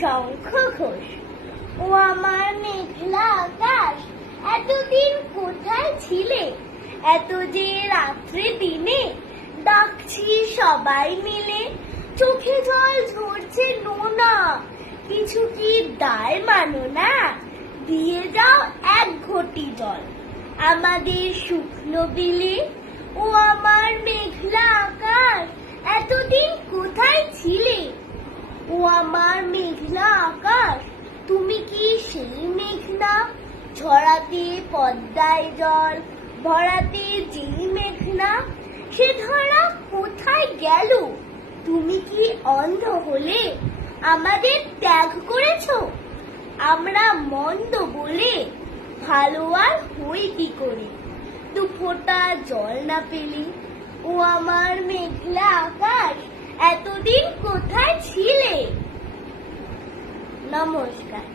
শঙ্খ ঘোষ। ও আমার মেঘলা আকাশ, এতদিন কোথায় ছিলে? এত যে রাত্রে দিনে ডাকছি সবাই মিলে, চোখে জল ঝরছে নোনা, কিছু কি দায় মানো না? দিয়ে যাও এক ঘটি জল আমাদের শুকনো বিলে। ও আমার মেঘলা আকাশ, এতদিন কোথায় ছিলে? ও আমার মেঘলা আকাশ, তুমি কি সেই মেঘনা? ঝরাতে পদ্মায় জল ভরাতে যেই মেঘনা, সে ধরা কোথায় গেল? তুমি কি অন্ধ হলে আমাদের ত্যাগ করেছো? আমরা মন্দ বলে ভালো আর হই কি করে? দু ফোঁটা জল না পেলি। ও আমার মেঘলা আকাশ, এতদিন কোথায় ছিলে? নমস্কার।